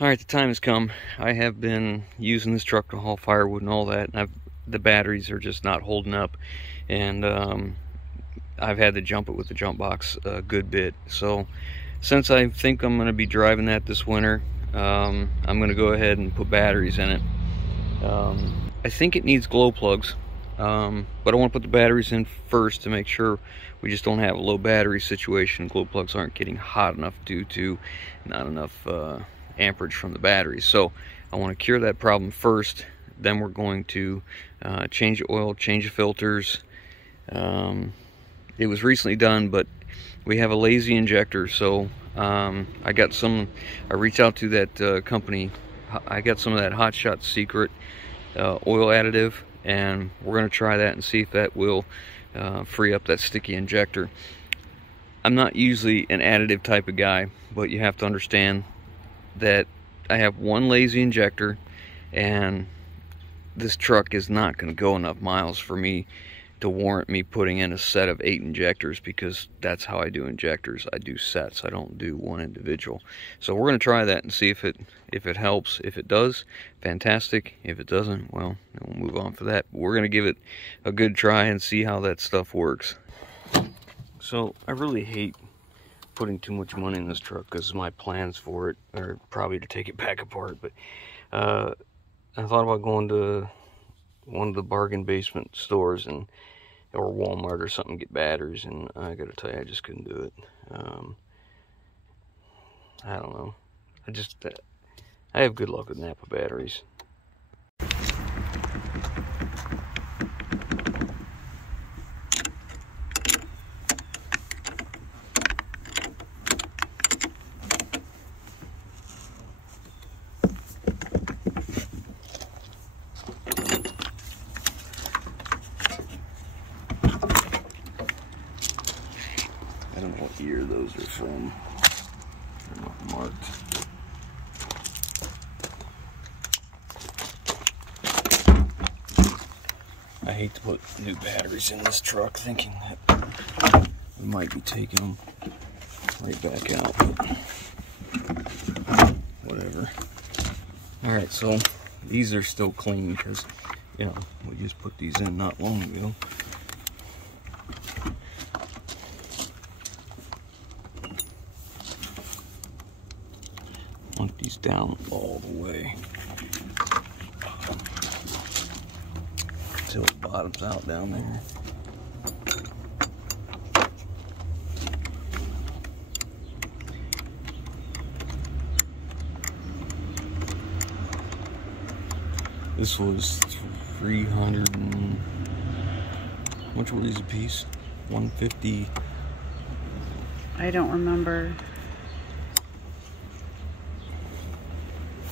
Alright, the time has come. I have been using this truck to haul firewood and all that, and the batteries are just not holding up, and I've had to jump it with the jump box a good bit. So since I think I'm going to be driving that this winter, I'm going to go ahead and put batteries in it. I think it needs glow plugs, but I want to put the batteries in first to make sure we just don't have a low battery situation. Glow plugs aren't getting hot enough due to not enough amperage from the batteries. So I want to cure that problem first. Then we're going to change the oil, change the filters. It was recently done, but we have a lazy injector, so I reached out to that company. I got some of that HOTSHOT secret oil additive, and we're going to try that and see if that will free up that sticky injector. I'm not usually an additive type of guy, but you have to understand that I have one lazy injector, and this truck is not going to go enough miles for me to warrant me putting in a set of 8 injectors, because that's how I do injectors. I do sets. I don't do one individual. So we're going to try that and see if it helps. If it does, fantastic. If it doesn't, well, we'll move on for that. But we're going to give it a good try and see how that stuff works. So I really hate putting too much money in this truck, because my plans for it are probably to take it back apart. But I thought about going to one of the bargain basement stores or Walmart or something, get batteries, and I gotta tell you, I just couldn't do it. I don't know. I have good luck with Napa batteries. I don't know what year those are from. They're not marked. I hate to put new batteries in this truck, thinking that we might be taking them right back out, but whatever. Alright, so these are still clean because, you know, we just put these in not long ago. Want these down all the way until it bottoms out down there. This was 300 and how much were these a piece? 150. I don't remember.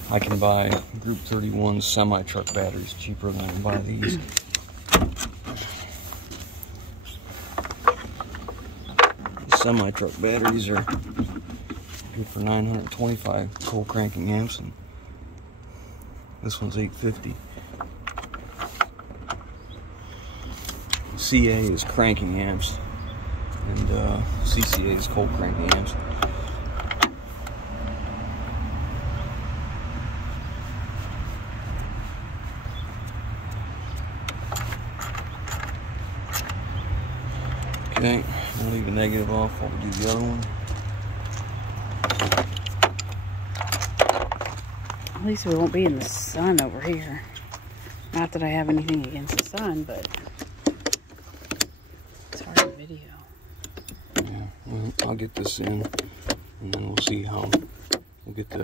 I can buy Group 31 semi-truck batteries cheaper than I can buy these. The semi-truck batteries are good for 925 coal cranking amps, and this one's 850. CA is cranking amps, and CCA is coal cranking amps. Okay, we'll leave the negative off while we do the other one. At least we won't be in the sun over here. Not that I have anything against the sun, but it's hard to video. Yeah, well, I'll get this in, and then we'll see how we'll get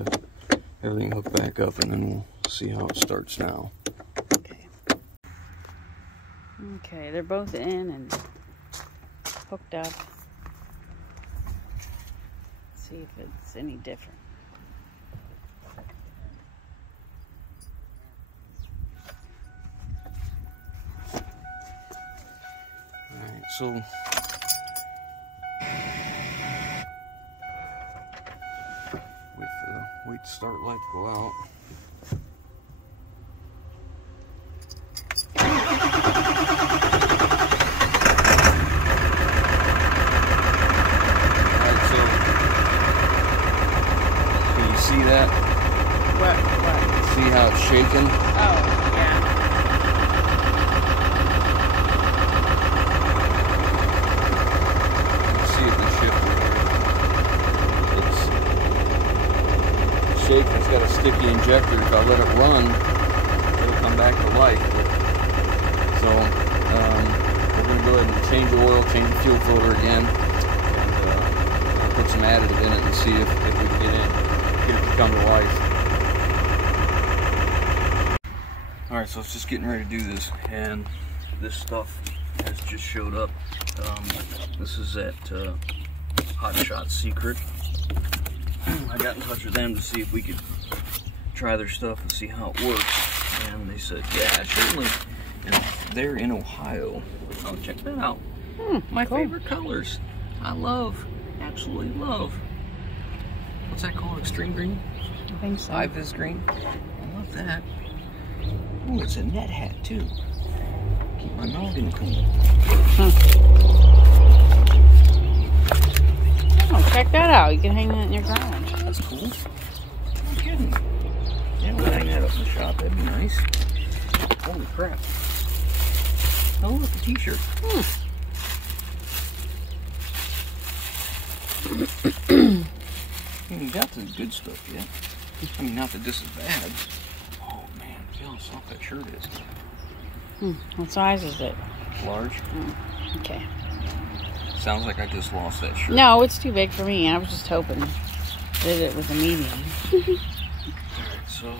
everything hooked back up, and then we'll see how it starts now. Okay. Okay, they're both in and hooked up. Let's see if it's any different. Alright, so wait the start light to go out. See that? What? See how it's shaking? Oh, yeah. See if it's shifting. It's shaking. It's got a sticky injector. If I let it run, it'll come back to life. So we're going to go ahead and change the oil, change the fuel filter again, and put some additive in it and see if we can get it to come to life. Alright, so it's just getting ready to do this, and this stuff has just showed up. This is at HOTSHOT Secret. I got in touch with them to see if we could try their stuff and see how it works, and they said, yeah, certainly. And they're in Ohio. Oh, check that out. My favorite colors. I love, absolutely love. What's that called? Extreme green? I think so. IVIS green. I love that. Oh, it's a net hat too. Keep my noggin clean. Oh, check that out. You can hang that in your garage. That's cool. No kidding. Yeah, we'll hang that up in the shop. That'd be nice. Holy crap. Oh, look, a t-shirt. You got the good stuff yet. I mean, not that this is bad. Oh, man. Feel how soft that shirt is. What size is it? Large. Okay. Sounds like I just lost that shirt. No, it's too big for me. I was just hoping that it was a medium. So,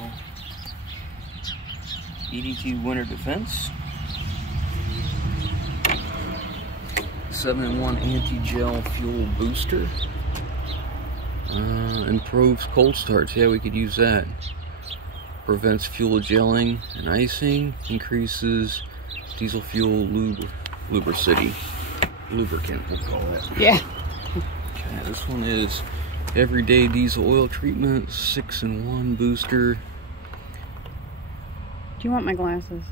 EDT Winter Defense. 7-in-1 anti-gel fuel booster. Improves cold starts. Yeah, we could use that. Prevents fuel gelling and icing. Increases diesel fuel lubricity. Lubricant, we'll call that. Yeah. Okay, this one is everyday diesel oil treatment. 6-in-1 booster. Do you want my glasses?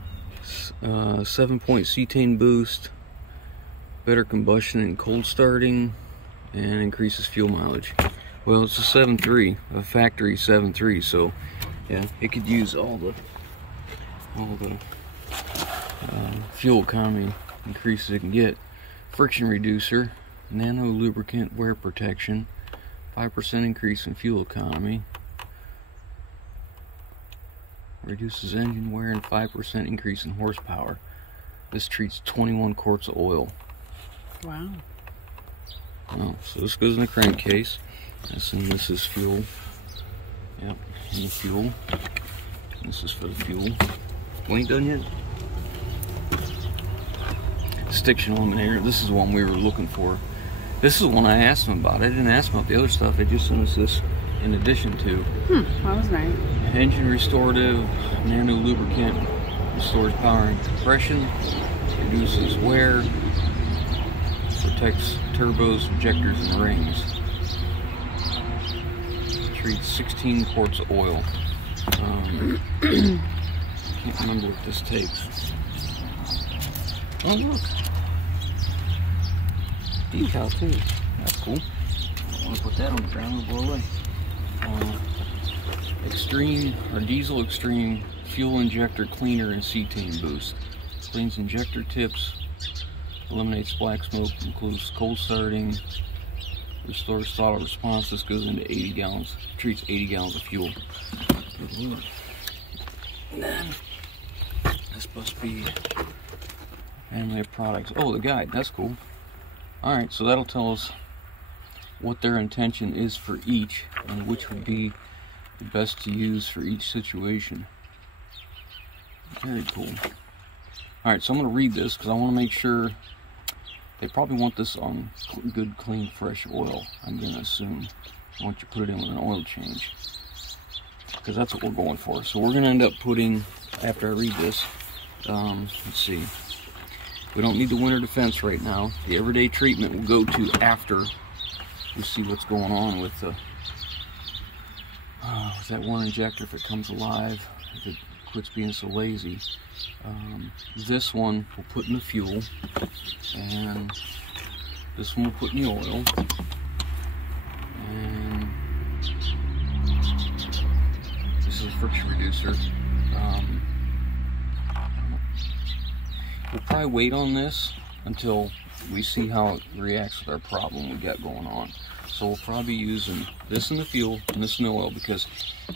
7-point cetane boost. Better combustion and cold starting, and increases fuel mileage. Well, it's a 7.3, a factory 7.3, so yeah, it could use all the fuel economy increases it can get. Friction reducer, nano lubricant wear protection, 5% increase in fuel economy, reduces engine wear and 5% increase in horsepower. This treats 21 quarts of oil. Wow. Oh, so this goes in the crankcase. And this is fuel. Yep, and the fuel. This is for the fuel. We ain't done yet. Stiction eliminator. This is the one we were looking for. This is the one I asked them about. I didn't ask them about the other stuff. They just sent us this in addition to. That was nice. Engine restorative, nano lubricant, restores power and compression, reduces wear, protects turbos, injectors, and rings. Treats 16 quarts of oil. Can't remember what this takes. Oh, look. Decal too. That's cool. I want to put that on the ground and blow away. Extreme, or Diesel Extreme Fuel Injector Cleaner and Cetane Boost. Cleans injector tips, eliminates black smoke, includes cold starting, restores throttle response. This goes into 80 gallons, treats 80 gallons of fuel. Good Lord. And then, this must be family of products. Oh, the guide, that's cool. Alright, so that'll tell us what their intention is for each and which would be the best to use for each situation. Very cool. Alright, so I'm going to read this because I want to make sure. They probably want this on good, clean, fresh oil, I'm going to assume. Once you put it in with an oil change. Because that's what we're going for. So we're going to end up putting, after I read this, let's see. We don't need the winter defense right now. The everyday treatment will go to after we see what's going on with the that one injector, if it comes alive, if it quits being so lazy. This one we'll put in the fuel, and this one we'll put in the oil, and this This is a friction reducer. We'll probably wait on this until we see how it reacts with our problem we got going on. So we'll probably be using this in the fuel and this in the oil, because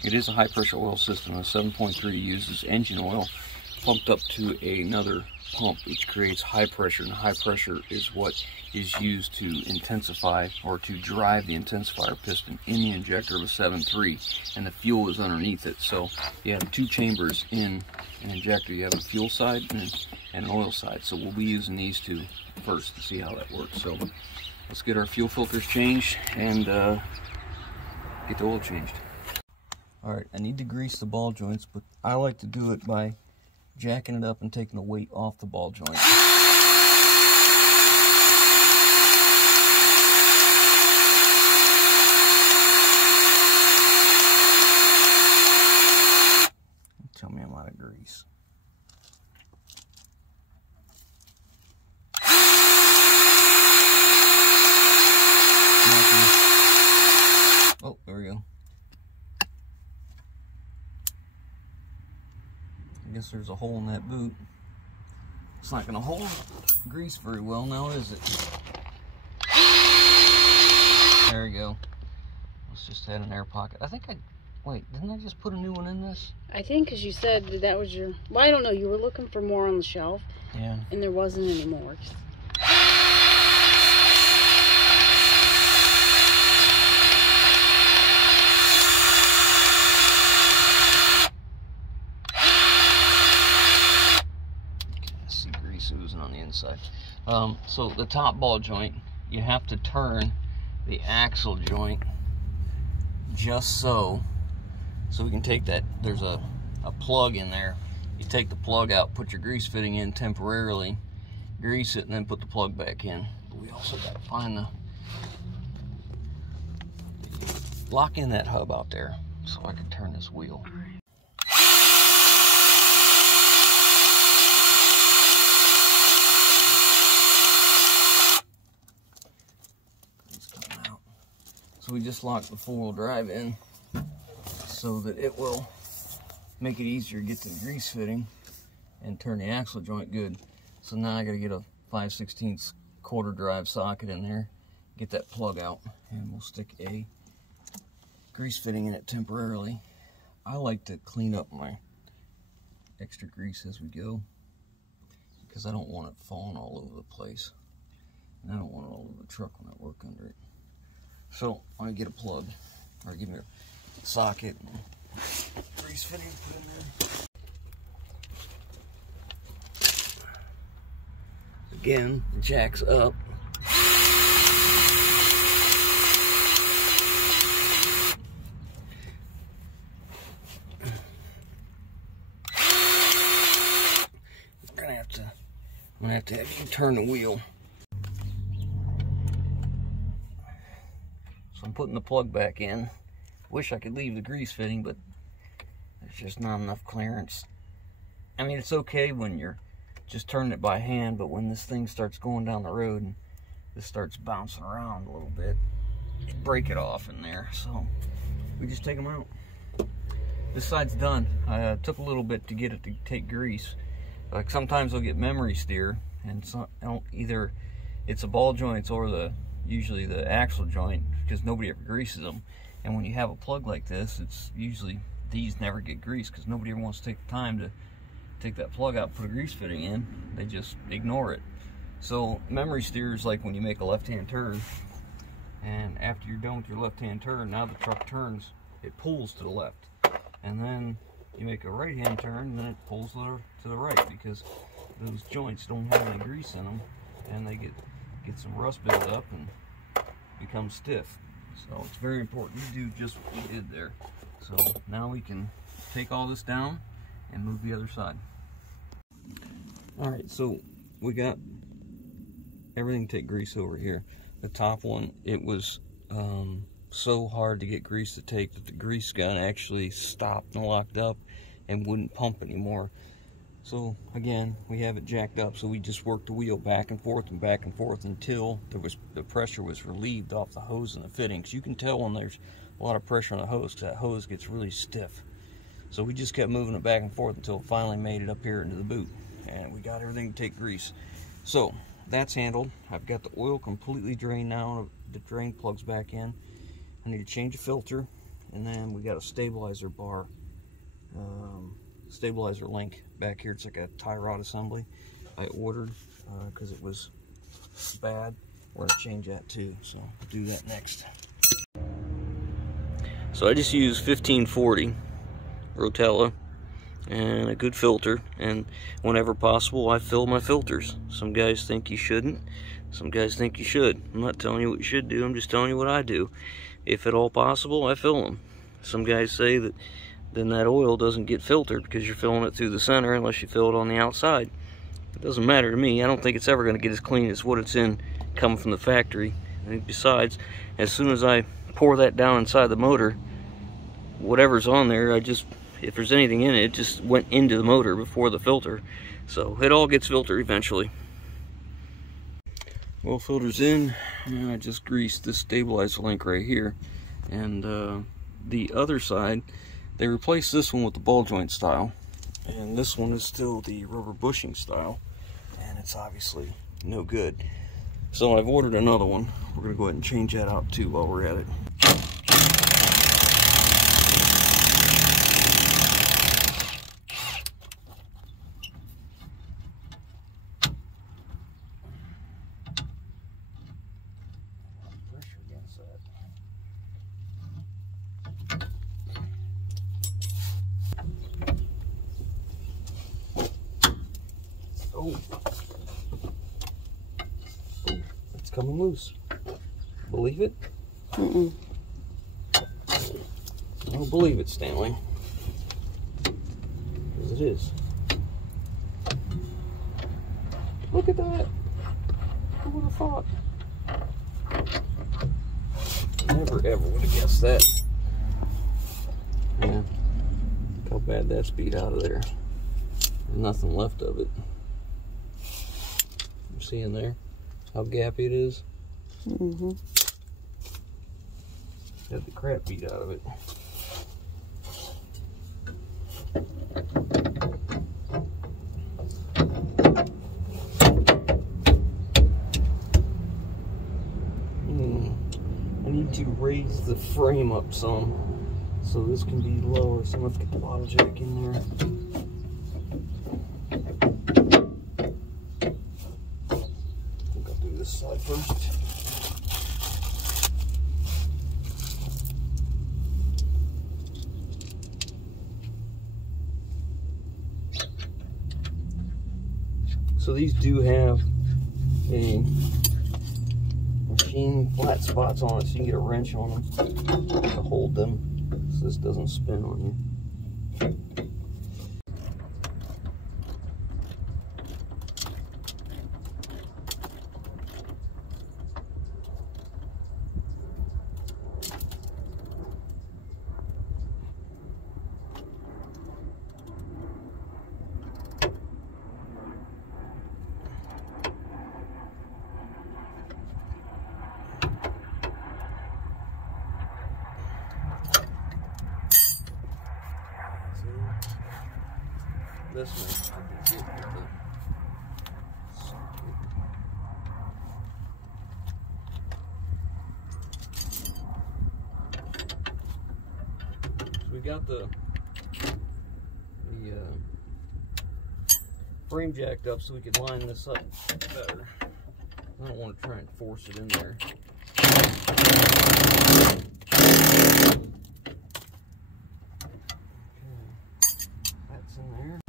it is a high pressure oil system. A 7.3 uses engine oil pumped up to another pump, which creates high pressure, and high pressure is what is used to intensify or to drive the intensifier piston in the injector of a 7.3, and the fuel is underneath it. So you have two chambers in an injector. You have a fuel side and an oil side. So we'll be using these two first to see how that works. So let's get our fuel filters changed and get the oil changed. Alright, I need to grease the ball joints, but I like to do it by jacking it up and taking the weight off the ball joint. Tell me I'm out of grease. Oh, there we go. I guess there's a hole in that boot. It's not going to hold grease very well now, is it? There we go. Let's just add an air pocket. I think wait, didn't I just put a new one in this? I think because you said that was your, well, I don't know, you were looking for more on the shelf. Yeah. And there wasn't any more. Oozing on the inside. So the top ball joint, you have to turn the axle joint just so we can take that. There's a plug in there. You take the plug out, put your grease fitting in temporarily, grease it, and then put the plug back in. But we also got to find the lock in that hub out there so I can turn this wheel. So we just locked the four-wheel drive in so that it will make it easier to get to the grease fitting and turn the axle joint good. So now I got to get a 5/16 quarter drive socket in there, get that plug out, and we'll stick a grease fitting in it temporarily. I like to clean up my extra grease as we go because I don't want it falling all over the place, and I don't want it all over the truck when I work under it. So I'm gonna get a plug, or give me a socket and grease fitting, put in there. Again, the jack's up. I'm gonna have to have you turn the wheel. I'm putting the plug back in. Wish I could leave the grease fitting, but there's just not enough clearance. I mean, it's okay when you're just turning it by hand, but when this thing starts going down the road and this starts bouncing around a little bit, you break it off in there. So we just take them out. This side's done. I took a little bit to get it to take grease. Like sometimes I'll get memory steer, and so either it's the ball joints or usually the axle joint, because nobody ever greases them. And when you have a plug like this, it's usually these never get greased because nobody ever wants to take the time to take that plug out, put a grease fitting in. They just ignore it. So memory steer is like when you make a left-hand turn, and after you're done with your left-hand turn, now the truck turns, it pulls to the left, and then you make a right-hand turn, and then it pulls to the right, because those joints don't have any grease in them, and they get some rust build up and become stiff. So it's very important to do just what we did there. So now we can take all this down and move the other side. Alright, so we got everything to take grease over here. The top one, it was so hard to get grease to take that the grease gun actually stopped and locked up and wouldn't pump anymore. So again, we have it jacked up, so we just worked the wheel back and forth until the pressure was relieved off the hose and the fittings. You can tell when there's a lot of pressure on the hose because that hose gets really stiff. So we just kept moving it back and forth until it finally made it up here into the boot. And we got everything to take grease. So that's handled. I've got the oil completely drained now. The drain plugs back in. I need to change a filter. And then we got a stabilizer bar, stabilizer link back here. It's like a tie rod assembly I ordered because it was bad. We're going to change that too. So I'll do that next. So I just use 1540 Rotella and a good filter, and whenever possible I fill my filters. Some guys think you shouldn't, some guys think you should. I'm not telling you what you should do, I'm just telling you what I do. If at all possible, I fill them. Some guys say that then that oil doesn't get filtered because you're filling it through the center unless you fill it on the outside. It doesn't matter to me. I don't think it's ever going to get as clean as what it's in coming from the factory. And besides, as soon as I pour that down inside the motor, whatever's on there, if there's anything in it, it just went into the motor before the filter. So it all gets filtered eventually. Oil filter's in, and I just greased this stabilizer link right here. And the other side, they replaced this one with the ball joint style. And this one is still the rubber bushing style. And it's obviously no good. So I've ordered another one. We're going to go ahead and change that out too while we're at it. Pressure against that. Oh. It's coming loose. Believe it? Mm-mm. I don't believe it, Stanley. Because it is. Look at that. Who would have thought? Never ever would have guessed that. Yeah. Look how bad that's beat out of there. There's nothing left of it. You seeing there how gappy it is? Mm-hmm. Got the crap beat out of it. I need to raise the frame up some so this can be lower. So let's get the bottle jack in there. I think I'll do this side first. So these do have a machine flat spots on it, so you can get a wrench on them to hold them so this doesn't spin on you. This one should be good with the socket. So we got the frame jacked up so we could line this up better. I don't want to try and force it in there. That's in there.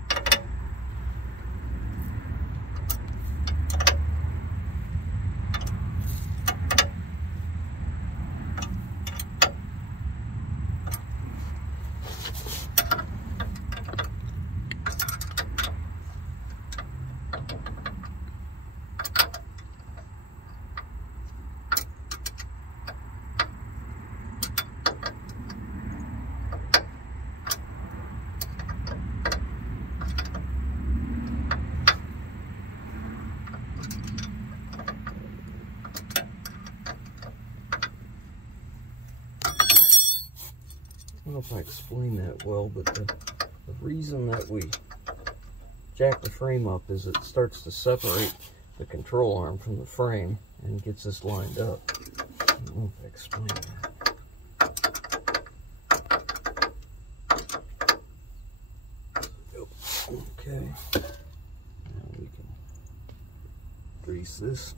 know if I explained that well, but the reason that we jack the frame up is it starts to separate the control arm from the frame and gets this lined up. I don't know if I explained that. Okay, now we can grease this.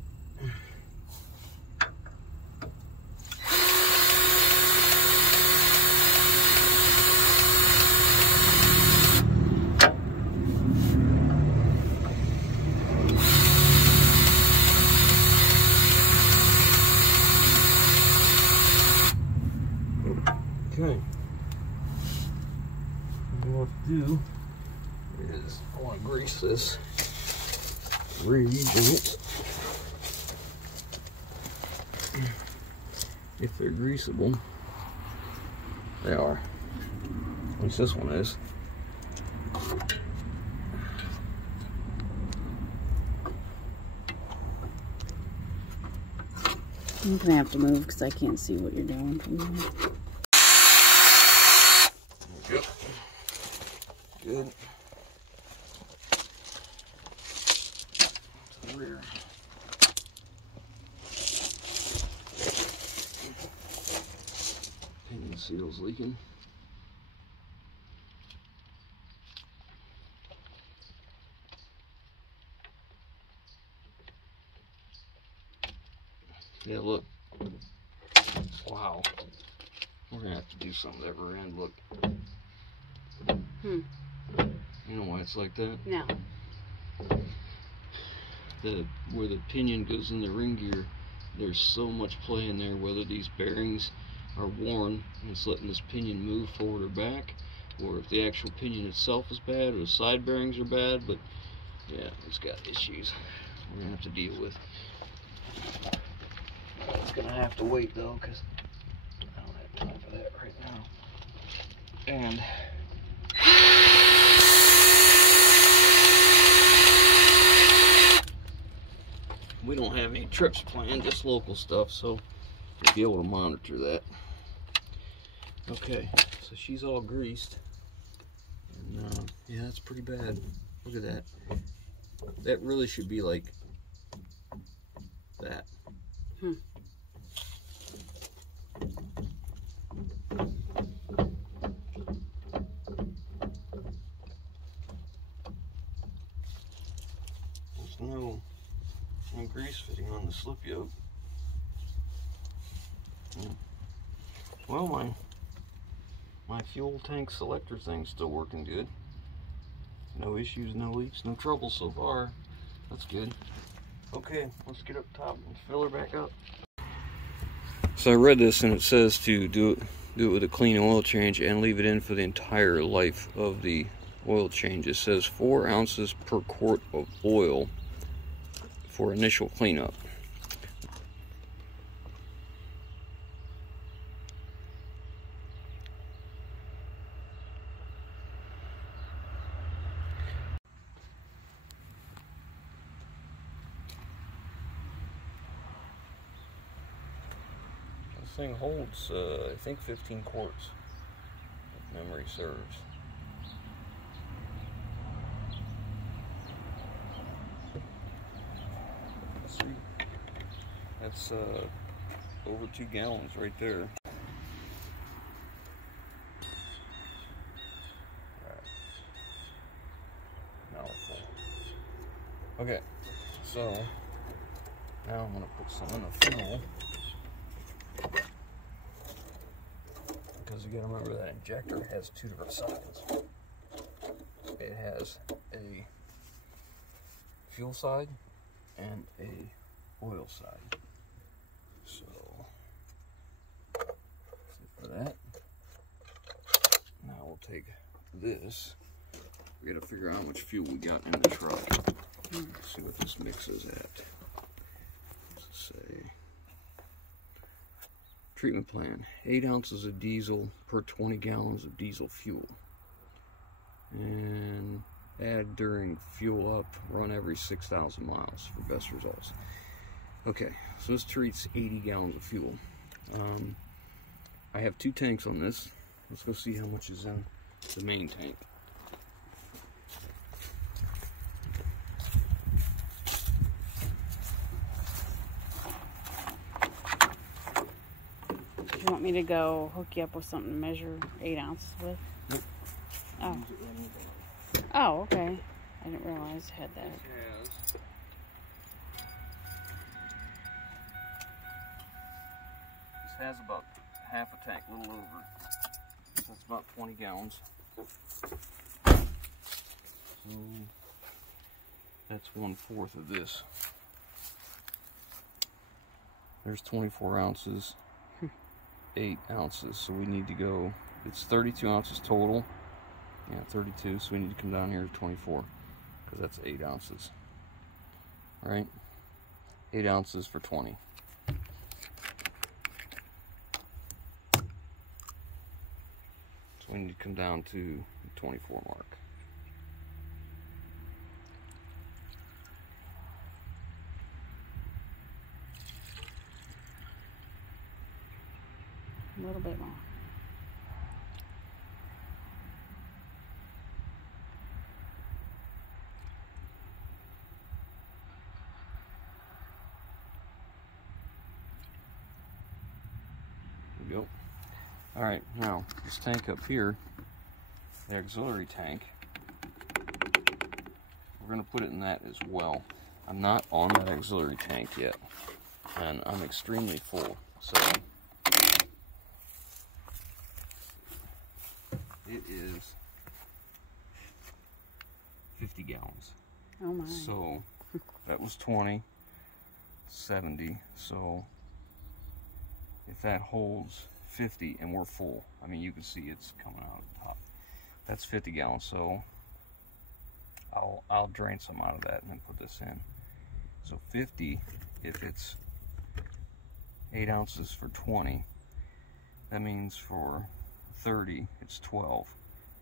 Okay, what we'll have to do is I want to grease this rear U-joints. If they're greasable, they are. At least this one is. I'm gonna have to move because I can't see what you're doing from here. Yep. Good. To the rear. Pinion seal's leaking. Yeah, look. Wow. We're gonna have to do something at every end. Look. You know why it's like that? No. Where the pinion goes in the ring gear, there's so much play in there, whether these bearings are worn and it's letting this pinion move forward or back, or if the actual pinion itself is bad, or the side bearings are bad. But yeah, it's got issues we're gonna have to deal with. It's gonna have to wait though, because I don't have time for that right now. And we don't have any trips planned, just local stuff, so we'll be able to monitor that. Okay, so she's all greased, and yeah, that's pretty bad. Look at that. That really should be like that. There's no grease fitting on the slip yoke. Well, my fuel tank selector thing's still working good. No issues, no leaks, no trouble so far. That's good. Okay, let's get up top and fill her back up. So I read this and it says to do it with a clean oil change and leave it in for the entire life of the oil change. It says 4 ounces per quart of oil for initial cleanup. This thing holds, I think, 15 quarts, if memory serves. See, that's over 2 gallons right there. Now it's full. Okay, so now I'm going to put some in the funnel. Because you gotta remember that injector has 2 different sides. It has a fuel side and a oil side. So, for that, now we'll take this. We gotta figure out how much fuel we got in the truck. Let's see what this mix is at. Let's say treatment plan: 8 ounces of diesel per 20 gallons of diesel fuel. And add during fuel up, run every 6,000 miles for best results. Okay, so this treats 80 gallons of fuel. I have 2 tanks on this. let's go see how much is in the main tank. You want me to go hook you up with something to measure 8 ounces with? Nope. Oh. Oh, okay. I didn't realize it had that. This has about half a tank, a little over. That's about 20 gallons. So that's 1/4 of this. There's 24 ounces, 8 ounces. So we need to go, it's 32 ounces total. Yeah, 32. So we need to come down here to 24 because that's 8 ounces. All right? 8 ounces for 20. So we need to come down to the 24 mark. A little bit more. There we go. All right, now this tank up here, the auxiliary tank, we're going to put it in that as well. I'm not on that auxiliary tank yet, and I'm extremely full, so it is 50 gallons. Oh my. So that was 20, 70, so if that holds 50 and we're full, I mean, you can see it's coming out of the top. That's 50 gallons, so I'll drain some out of that and then put this in. So 50, if it's 8 ounces for 20, that means for 30 it's 12,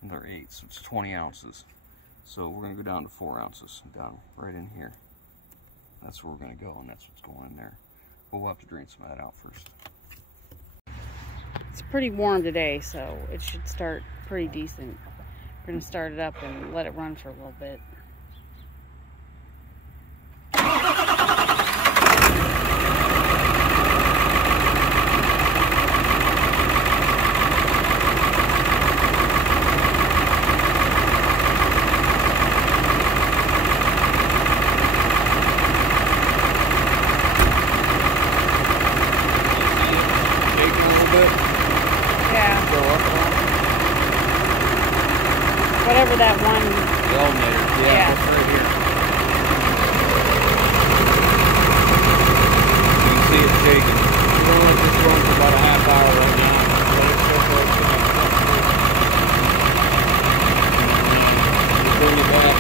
and they're 8, so it's 20 ounces. So we're going to go down to 4 ounces, down right in here. That's where we're going to go, and that's what's going in there. But we'll have to drain some of that out first. It's pretty warm today, so it should start pretty decent. We're going to start it up and let it run for a little bit. Whatever that one. The alternator. Yeah, that's right here. You can see it shaking. We're going to let this run for about a half hour right now. Let it show for it's going to we'll bring you back,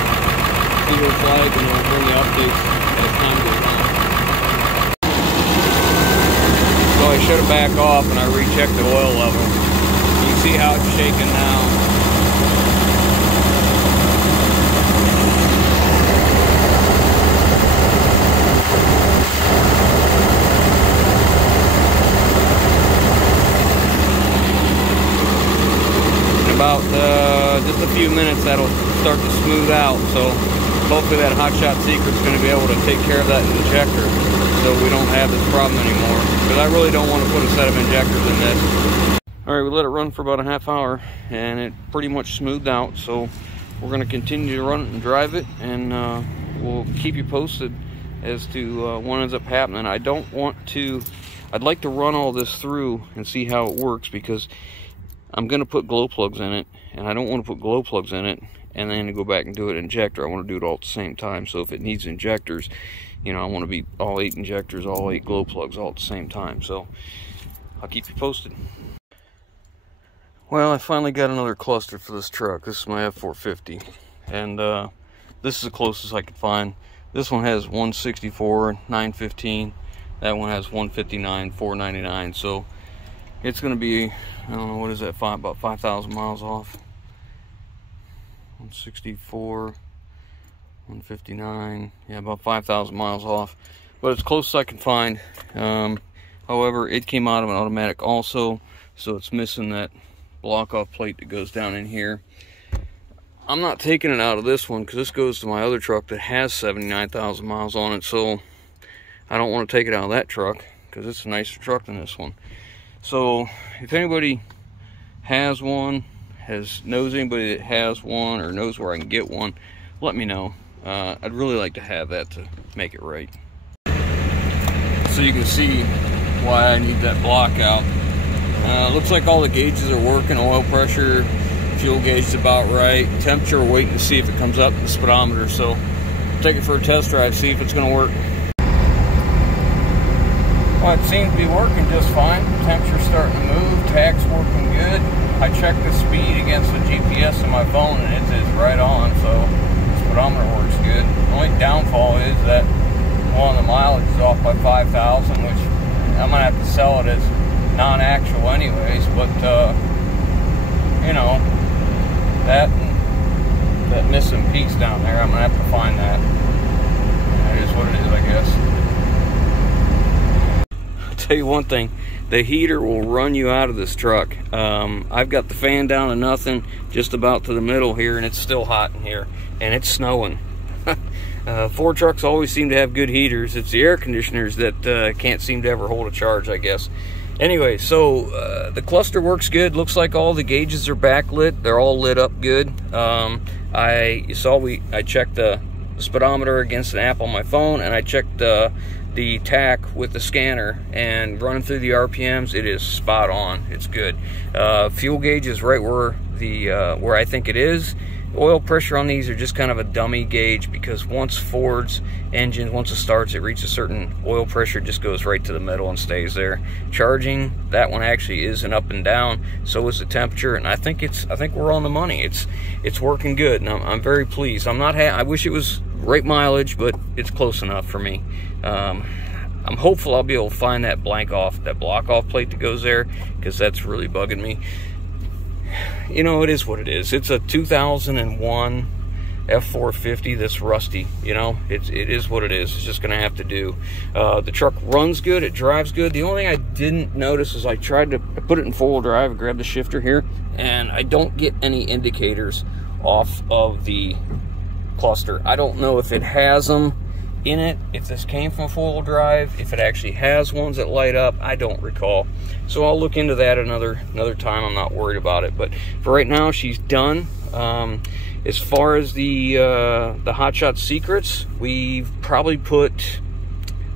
see what it's like, and we'll bring you updates as time goes on. So I shut it back off and I rechecked the oil level. You can see how it's shaking now. About just a few minutes that'll start to smooth out, so hopefully that HOTSHOT Secret's going to be able to take care of that injector so we don't have this problem anymore, because I really don't want to put a set of injectors in this. Alright, we let it run for about a half hour and it pretty much smoothed out, so we're going to continue to run it and drive it, and we'll keep you posted as to what ends up happening. I'd like to run all this through and see how it works, because I'm going to put glow plugs in it, and I don't want to put glow plugs in it and then go back and do an injector. I want to do it all at the same time. So if it needs injectors, you know, I want to be all 8 injectors, all 8 glow plugs all at the same time. So I'll keep you posted. Well, I finally got another cluster for this truck. This is my F450, and this is the closest I could find. This one has 164, 915. That one has 159, 499. So it's going to be, I don't know, what is that, about 5,000 miles off. 164, 159, yeah, about 5,000 miles off. But it's close as I can find. However, it came out of an automatic also, so it's missing that block off plate that goes down in here. I'm not taking it out of this one because this goes to my other truck that has 79,000 miles on it, so I don't want to take it out of that truck because it's a nicer truck than this one. So if anybody has one, knows anybody that has one, or knows where I can get one, let me know. I'd really like to have that to make it right. So you can see why I need that block out. Looks like all the gauges are working. Oil pressure, fuel gauge is about right. Temperature, we're waiting to see if it comes up in the speedometer. So take it for a test drive, see if it's going to work. Well, it seems to be working just fine. Temperature's starting to move. Tach's working good. I checked the speed against the GPS on my phone, and it is right on. So the speedometer works good. The only downfall is that one of the mileage is off by 5,000, which I'm gonna have to sell it as non-actual anyways. But you know, that and that missing piece down there, I'm gonna have to find that. It is what it is, I guess. I'll tell you one thing, the heater will run you out of this truck. I've got the fan down to nothing, just about to the middle here, and it's still hot in here, and it's snowing. Ford trucks always seem to have good heaters. It's the air conditioners that can't seem to ever hold a charge, I guess. Anyway, so the cluster works good. Looks like all the gauges are backlit. They're all lit up good. I checked the speedometer against an app on my phone, and I checked the tach with the scanner, and running through the RPMs, it is spot on. It's good. Fuel gauge is right where I think it is. Oil pressure on these are just kind of a dummy gauge, because once Ford's engine, once it starts, it reaches a certain oil pressure, it just goes right to the middle and stays there. Charging, that one actually is an up and down. So is the temperature, and I think we're on the money. It's working good, and I'm very pleased. I wish it was right mileage, but it's close enough for me. I'm hopeful I'll be able to find that block off plate that goes there, because that's really bugging me. You know, it is what it is. It's a 2001 F450 that's rusty. You know, it is what it is. It's just gonna have to do. The truck runs good, it drives good. The only thing I didn't notice is I put it in four-wheel drive, I grabbed the shifter here, and I don't get any indicators off of the cluster. I don't know if it has them in it, if this came from four-wheel drive, if it actually has ones that light up. I don't recall, so I'll look into that another time. I'm not worried about it, but for right now, she's done. As far as the HOTSHOT secrets, we've probably put,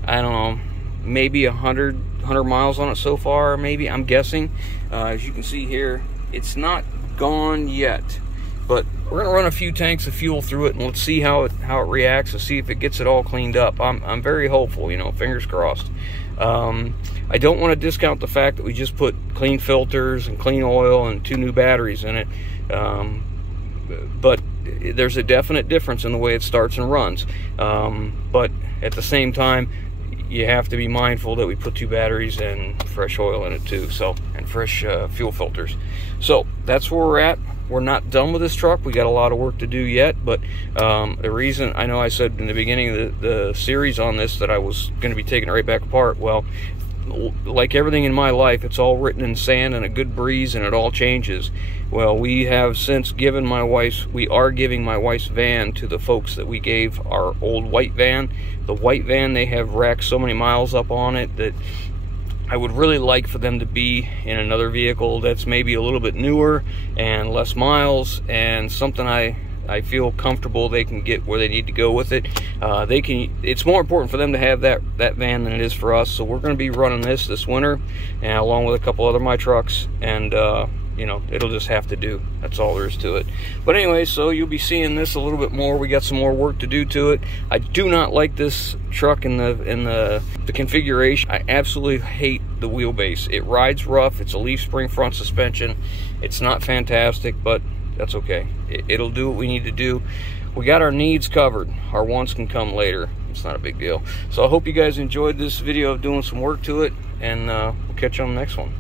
I don't know, maybe 100 miles on it so far, maybe, I'm guessing. As you can see here, it's not gone yet, but we're gonna run a few tanks of fuel through it, and let's see how it reacts, to see if it gets it all cleaned up. I'm very hopeful, you know, fingers crossed. I don't want to discount the fact that we just put clean filters and clean oil and 2 new batteries in it, but there's a definite difference in the way it starts and runs. But at the same time, you have to be mindful that we put 2 batteries and fresh oil in it too, so, and fresh fuel filters. So that's where we're at. We're not done with this truck. We got a lot of work to do yet, but the reason, I know I said in the beginning of the series on this that I was going to be taking it right back apart. Well, like everything in my life, it's all written in sand and a good breeze, and it all changes. Well, we have since given we are giving my wife's van to the folks that we gave our old white van. The white van, they have racked so many miles up on it that I would really like for them to be in another vehicle that's maybe a little bit newer and less miles, and something I feel comfortable they can get where they need to go with it. It's more important for them to have that van than it is for us. So we're going to be running this winter, and along with a couple other of my trucks, and you know, it'll just have to do. That's all there is to it. But anyway, so you'll be seeing this a little bit more. We got some more work to do to it. I do not like this truck in the configuration. I absolutely hate the wheelbase. It rides rough. It's a leaf spring front suspension. It's not fantastic, but that's okay. It'll do what we need to do. We got our needs covered. Our wants can come later. It's not a big deal. So I hope you guys enjoyed this video of doing some work to it, and we'll catch you on the next one.